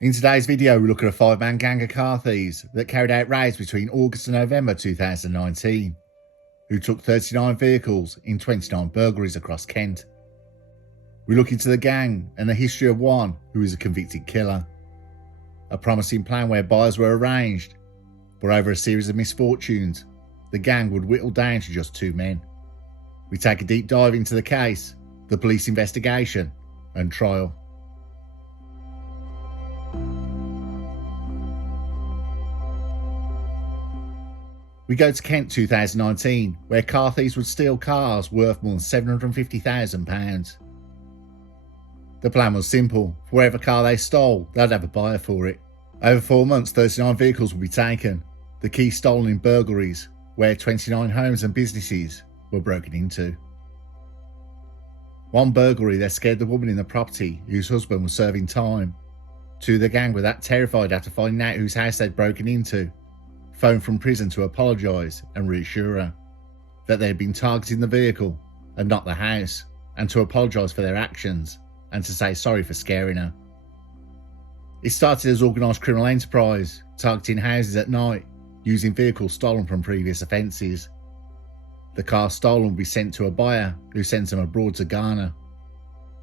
In today's video, we look at a 5-man gang of car thieves that carried out raids between August and November 2019, who took 39 vehicles in 29 burglaries across Kent. We look into the gang and the history of one who is a convicted killer. A promising plan where buyers were arranged, but over a series of misfortunes, the gang would whittle down to just 2 men. We take a deep dive into the case, the police investigation, and trial. We go to Kent 2019, where car thieves would steal cars worth more than £750,000. The plan was simple: for whatever car they stole, they'd have a buyer for it. Over 4 months, 39 vehicles would be taken, the key stolen in burglaries, where 29 homes and businesses were broken into. One burglary, they scared the woman in the property whose husband was serving time. 2 of the gang were that terrified after finding out whose house they'd broken into, phoned from prison to apologise and reassure her that they had been targeting the vehicle and not the house, and to apologise for their actions and to say sorry for scaring her. It started as organised criminal enterprise, targeting houses at night, using vehicles stolen from previous offences. The car stolen would be sent to a buyer who sends them abroad to Ghana.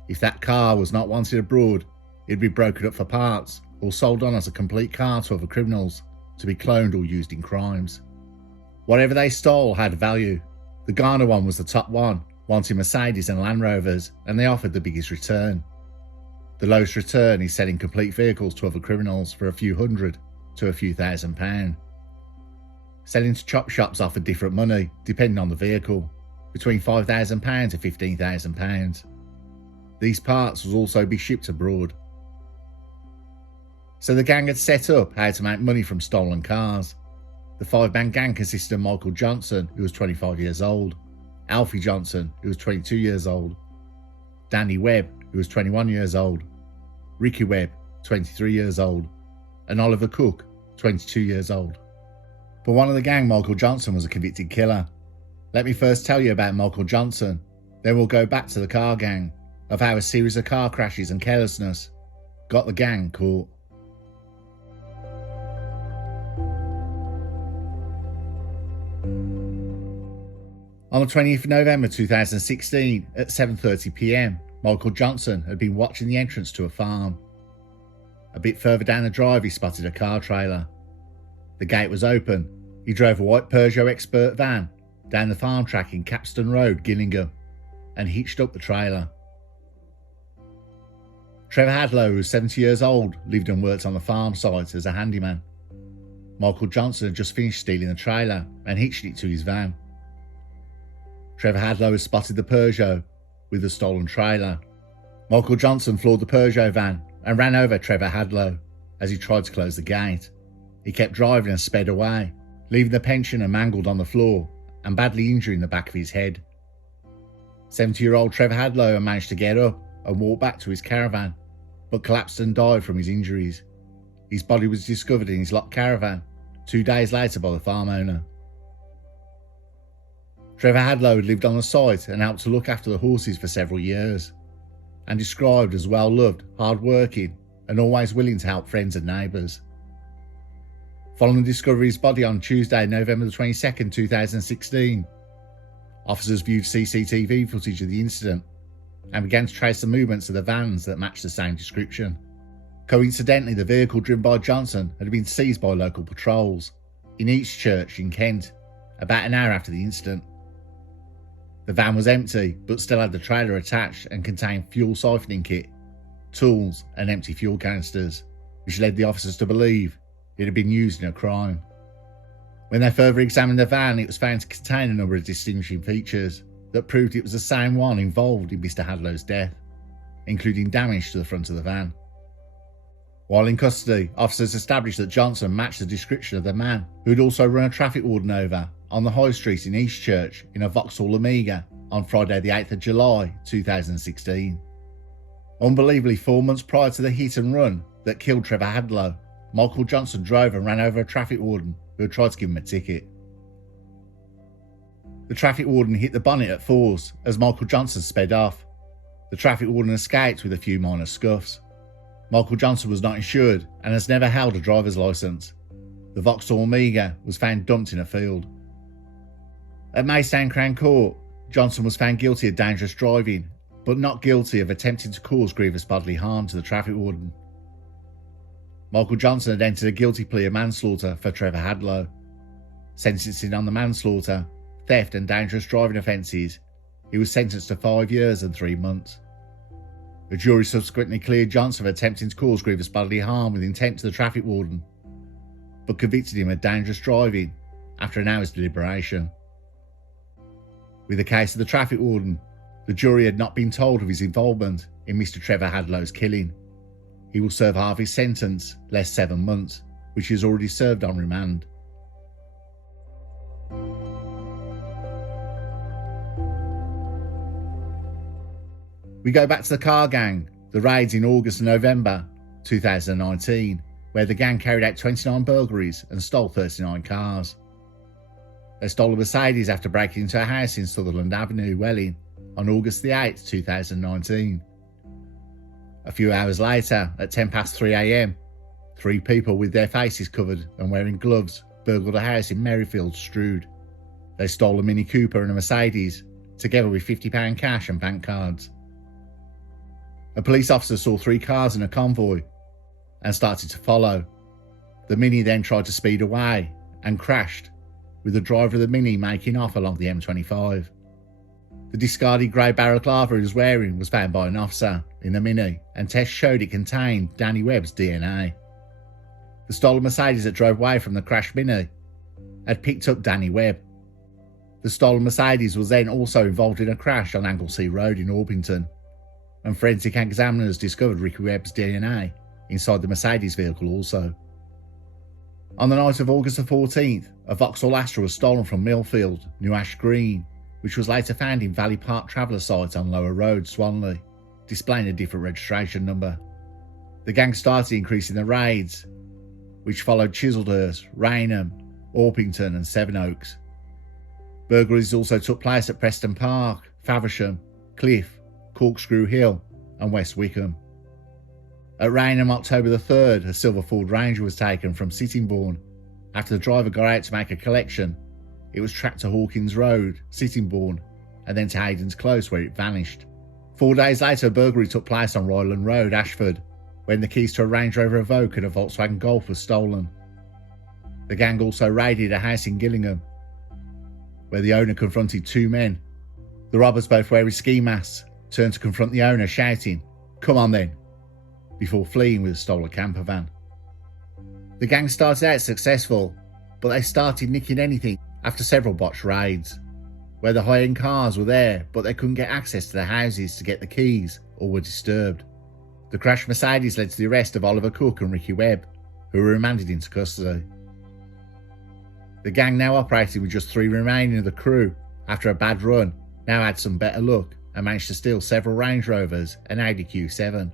If that car was not wanted abroad, it'd be broken up for parts or sold on as a complete car to other criminals, to be cloned or used in crimes. Whatever they stole had value. The Ghana one was the top one, wanting Mercedes and Land Rovers, and they offered the biggest return. The lowest return is selling complete vehicles to other criminals for a few hundred to a few £1,000s. Selling to chop shops offered different money, depending on the vehicle, between £5,000 to £15,000. These parts would also be shipped abroad. So the gang had set up how to make money from stolen cars. The 5-man gang consisted of Michael Johnson, who was 25 years old, Alfie Johnson, who was 22 years old, Danny Webb, who was 21 years old, Ricky Webb, 23 years old, and Oliver Cook, 22 years old. But one of the gang, Michael Johnson, was a convicted killer. Let me first tell you about Michael Johnson, then we'll go back to the car gang, of how a series of car crashes and carelessness got the gang caught. On the 20th of November 2016 at 7:30 p.m, Michael Johnson had been watching the entrance to a farm. A bit further down the drive he spotted a car trailer. The gate was open. He drove a white Peugeot Expert van down the farm track in Capston Road, Gillingham, and hitched up the trailer. Trevor Hadlow, who was 70 years old, lived and worked on the farm site as a handyman. Michael Johnson had just finished stealing the trailer and hitched it to his van. Trevor Hadlow had spotted the Peugeot with the stolen trailer. Michael Johnson floored the Peugeot van and ran over Trevor Hadlow as he tried to close the gate. He kept driving and sped away, leaving the pensioner mangled on the floor and badly injuring the back of his head. 70-year-old Trevor Hadlow had managed to get up and walk back to his caravan, but collapsed and died from his injuries. His body was discovered in his locked caravan 2 days later by the farm owner. Trevor Hadlow had lived on the site and helped to look after the horses for several years, and described as well-loved, hard-working, and always willing to help friends and neighbours. Following the discovery of his body on Tuesday, November 22nd, 2016, officers viewed CCTV footage of the incident and began to trace the movements of the vans that matched the same description. Coincidentally, the vehicle driven by Johnson had been seized by local patrols in Eastchurch in Kent about an hour after the incident. The van was empty, but still had the trailer attached and contained fuel siphoning kit, tools and empty fuel canisters, which led the officers to believe it had been used in a crime. When they further examined the van, it was found to contain a number of distinguishing features that proved it was the same one involved in Mr. Hadlow's death, including damage to the front of the van. While in custody, officers established that Johnson matched the description of the man who had also run a traffic warden over on the High Street in Eastchurch in a Vauxhall Amiga on Friday the 8th of July 2016. Unbelievably, 4 months prior to the hit and run that killed Trevor Hadlow, Michael Johnson drove and ran over a traffic warden who had tried to give him a ticket. The traffic warden hit the bonnet at force as Michael Johnson sped off. The traffic warden escaped with a few minor scuffs. Michael Johnson was not insured and has never held a driver's licence. The Vauxhall Omega was found dumped in a field. At Maystown Crown Court, Johnson was found guilty of dangerous driving, but not guilty of attempting to cause grievous bodily harm to the traffic warden. Michael Johnson had entered a guilty plea of manslaughter for Trevor Hadlow. Sentencing on the manslaughter, theft and dangerous driving offences, he was sentenced to 5 years and 3 months. The jury subsequently cleared Johnson of attempting to cause grievous bodily harm with intent to the traffic warden, but convicted him of dangerous driving after an hour's deliberation. With the case of the traffic warden, the jury had not been told of his involvement in Mr. Trevor Hadlow's killing. He will serve half his sentence, less 7 months, which he has already served on remand. We go back to the car gang, the raids in August and November 2019, where the gang carried out 29 burglaries and stole 39 cars. They stole a Mercedes after breaking into a house in Sutherland Avenue, Welling, on August the 8th, 2019. A few hours later, at 3 a.m, 3 people with their faces covered and wearing gloves burgled a house in Merrifield, Strood. They stole a Mini Cooper and a Mercedes, together with £50 cash and bank cards. A police officer saw 3 cars in a convoy and started to follow. The Mini then tried to speed away and crashed, with the driver of the Mini making off along the M25. The discarded grey balaclava he was wearing was found by an officer in the Mini, and tests showed it contained Danny Webb's DNA. The stolen Mercedes that drove away from the crashed Mini had picked up Danny Webb. The stolen Mercedes was then also involved in a crash on Anglesey Road in Orpington, and forensic examiners discovered Ricky Webb's DNA inside the Mercedes vehicle also. On the night of August the 14th, a Vauxhall Astra was stolen from Millfield, New Ash Green, which was later found in Valley Park Traveller site on Lower Road, Swanley, displaying a different registration number. The gang started increasing the raids, which followed Chislehurst, Raynham, Orpington and Sevenoaks. Burglaries also took place at Preston Park, Faversham, Cliff, Corkscrew Hill and West Wickham. At Raynham, October the 3rd, a silver Ford Ranger was taken from Sittingbourne. After the driver got out to make a collection, it was tracked to Hawkins Road, Sittingbourne, and then to Hayden's Close, where it vanished. 4 days later, a burglary took place on Ryland Road, Ashford, when the keys to a Range Rover Evoque and a Volkswagen Golf were stolen. The gang also raided a house in Gillingham, where the owner confronted 2 men. The robbers, both wearing ski masks, turned to confront the owner, shouting, "Come on then," before fleeing with a stolen camper van. The gang started out successful, but they started nicking anything after several botched raids, where the high-end cars were there but they couldn't get access to the houses to get the keys or were disturbed. The crashed Mercedes led to the arrest of Oliver Cook and Ricky Webb, who were remanded into custody. The gang, now operating with just 3 remaining of the crew after a bad run, now had some better luck and managed to steal several Range Rovers and Audi Q7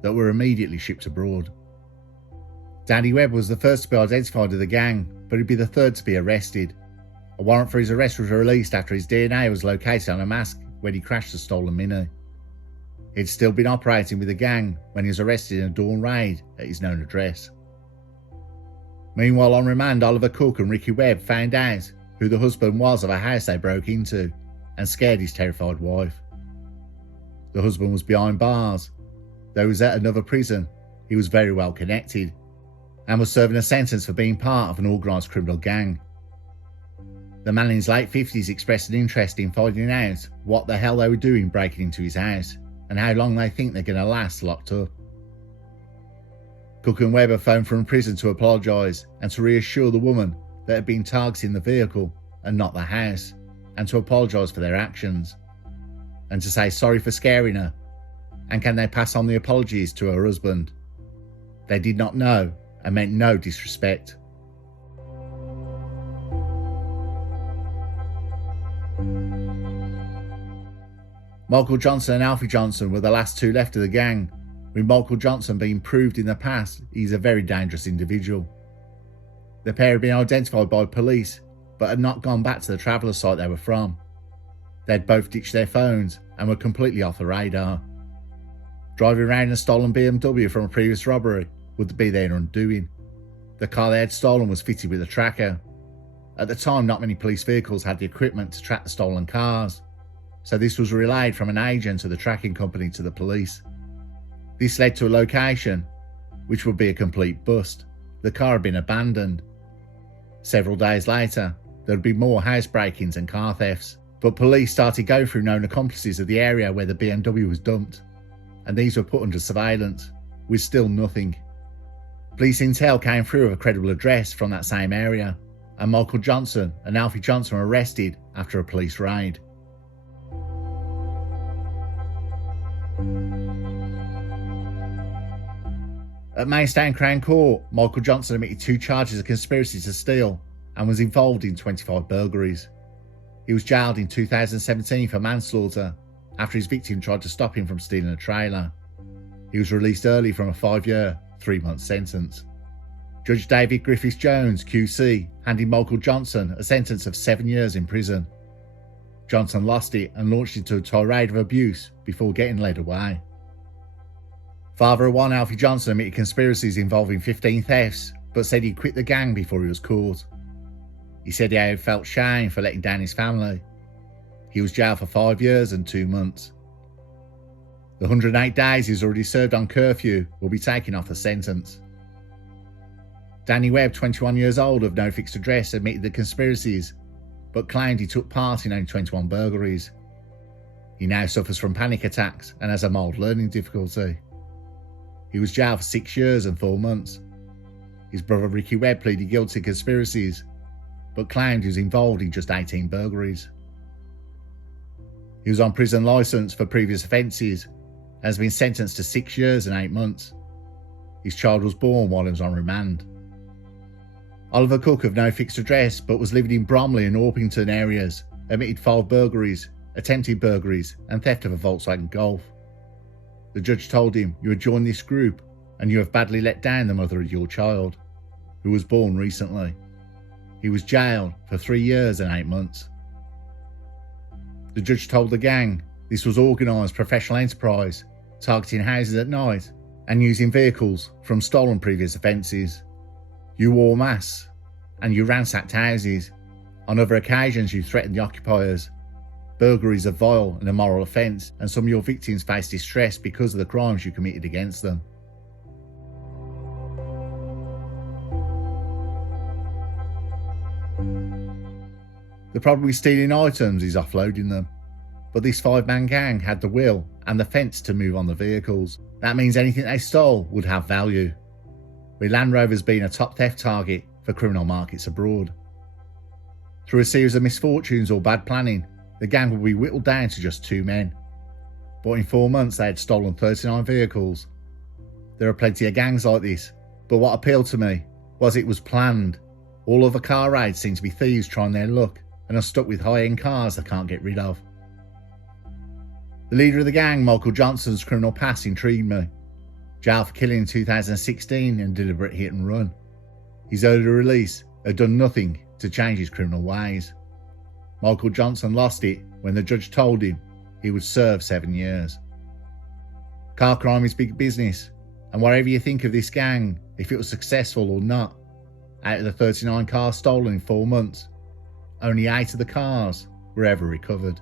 that were immediately shipped abroad. Danny Webb was the first to be identified of the gang, but he'd be the 3rd to be arrested. A warrant for his arrest was released after his DNA was located on a mask when he crashed the stolen Mini. He'd still been operating with the gang when he was arrested in a dawn raid at his known address. Meanwhile, on remand, Oliver Cook and Ricky Webb found out who the husband was of a house they broke into and scared his terrified wife. The husband was behind bars. Though he was at another prison, he was very well connected and was serving a sentence for being part of an organised criminal gang. The man in his late 50s expressed an interest in finding out what the hell they were doing breaking into his house and how long they think they're going to last locked up. Cook and Webb phoned from prison to apologise and to reassure the woman that had been targeting the vehicle and not the house, and to apologise for their actions, and to say sorry for scaring her, and can they pass on the apologies to her husband. They did not know and meant no disrespect. Michael Johnson and Alfie Johnson were the last 2 left of the gang, with Michael Johnson being proved in the past he's a very dangerous individual. The pair had been identified by police, but had not gone back to the traveller site they were from. They'd both ditched their phones and were completely off the radar. Driving around in a stolen BMW from a previous robbery would be their undoing. The car they had stolen was fitted with a tracker. At the time, not many police vehicles had the equipment to track the stolen cars, so this was relayed from an agent of the tracking company to the police. This led to a location which would be a complete bust. The car had been abandoned. Several days later, there would be more house break-ins and car thefts, but police started going through known accomplices of the area where the BMW was dumped, and these were put under surveillance, with still nothing. Police intel came through of a credible address from that same area, and Michael Johnson and Alfie Johnson were arrested after a police raid. At Maidstone Crown Court, Michael Johnson admitted 2 charges of conspiracy to steal and was involved in 25 burglaries. He was jailed in 2017 for manslaughter after his victim tried to stop him from stealing a trailer. He was released early from a 5-year, 3-month sentence. Judge David Griffiths-Jones, QC, handed Michael Johnson a sentence of 7 years in prison. Johnson lost it and launched into a tirade of abuse before getting led away. Father of one, Alfie Johnson, admitted conspiracies involving 15 thefts, but said he'd quit the gang before he was caught. He said he had felt shame for letting down his family. He was jailed for 5 years and 2 months. The 108 days he's already served on curfew will be taken off the sentence. Danny Webb, 21 years old of no fixed address, admitted the conspiracies, but claimed he took part in only 21 burglaries. He now suffers from panic attacks and has a mild learning difficulty. He was jailed for 6 years and 4 months. His brother Ricky Webb pleaded guilty to conspiracies, but claimed he was involved in just 18 burglaries. He was on prison licence for previous offences and has been sentenced to 6 years and 8 months. His child was born while he was on remand. Oliver Cook, of no fixed address but was living in Bromley and Orpington areas, admitted 5 burglaries, attempted burglaries and theft of a Volkswagen Golf. The judge told him, "You have joined this group and you have badly let down the mother of your child, who was born recently." He was jailed for 3 years and 8 months. The judge told the gang this was organised professional enterprise, targeting houses at night and using vehicles from stolen previous offences. You wore masks and you ransacked houses. On other occasions you threatened the occupiers. Burglaries are vile and immoral offence, and some of your victims face distress because of the crimes you committed against them. The problem with stealing items is offloading them, but this 5-man gang had the will and the fence to move on the vehicles. That means anything they stole would have value, with Land Rovers being a top theft target for criminal markets abroad. Through a series of misfortunes or bad planning, the gang would be whittled down to just 2 men. But in 4 months they had stolen 39 vehicles. There are plenty of gangs like this, but what appealed to me was it was planned. All other car raids seem to be thieves trying their luck and are stuck with high-end cars they can't get rid of. The leader of the gang, Michael Johnson's criminal past intrigued me. Jailed for killing in 2016 and deliberate hit and run. His early release had done nothing to change his criminal ways. Michael Johnson lost it when the judge told him he would serve 7 years. Car crime is big business, and whatever you think of this gang, if it was successful or not, out of the 39 cars stolen in 4 months, only 8 of the cars were ever recovered.